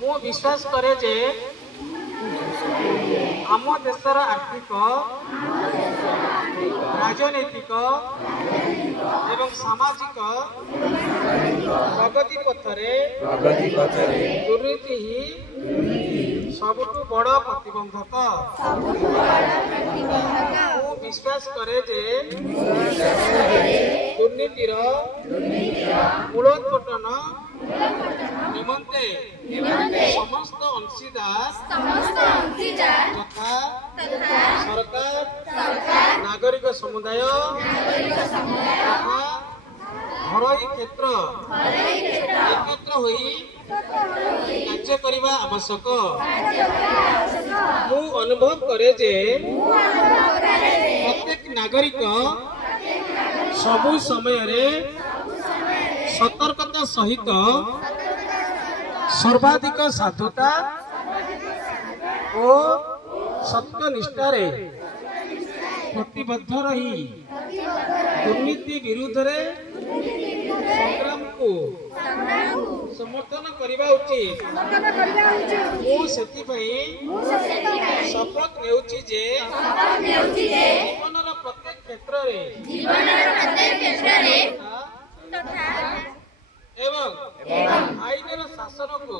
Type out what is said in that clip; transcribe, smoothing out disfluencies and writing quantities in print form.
ମୁଁ ବିଶ୍ୱାସ କରେ ଯେ ଆମ ଦେଶର ଆର୍ଥିକ ରାଜନୈତିକ ଏବଂ ସାମାଜିକ ପ୍ରଗତି ପଥରେ ଦୁର୍ନୀତି ହିଁ ସବୁଠୁ ବଡ଼ ପ୍ରତିବନ୍ଧକ। ମୁଁ ବିଶ୍ୱାସ କରେ ଯେ ଦୁର୍ନୀତିର ମୂଳୋତ୍ପାଟନ ନିମନ୍ତେ ସମସ୍ତ ଅଂଶୀଦାର ତଥା ସରକାର ନାଗରିକ ସମୁଦାୟ ତଥା ଘରୋଇ କ୍ଷେତ୍ର ଏକତ୍ର ହୋଇ କାର୍ଯ୍ୟ କରିବା ଆବଶ୍ୟକ। ମୁଁ ଅନୁଭବ କରେ ଯେ ପ୍ରତ୍ୟେକ ନାଗରିକ ସବୁ ସମୟରେ ସତର୍କତା ସହିତ ସର୍ବାଧିକ ସାଧୁତା ଓ ସତ୍ୟନିଷ୍ଠାରେ ପ୍ରତିବଦ୍ଧ ରହି ଦୁର୍ନୀତି ବିରୁଦ୍ଧରେ ସଂଗ୍ରାମକୁ ସମର୍ଥନ କରିବା ଉଚିତ। ମୁଁ ସେଥିପାଇଁ ଶପଥ ନେଉଛି ଯେ ଜୀବନର ପ୍ରତ୍ୟେକ କ୍ଷେତ୍ରରେ ଏବଂ ଆଇନର ଶାସନକୁ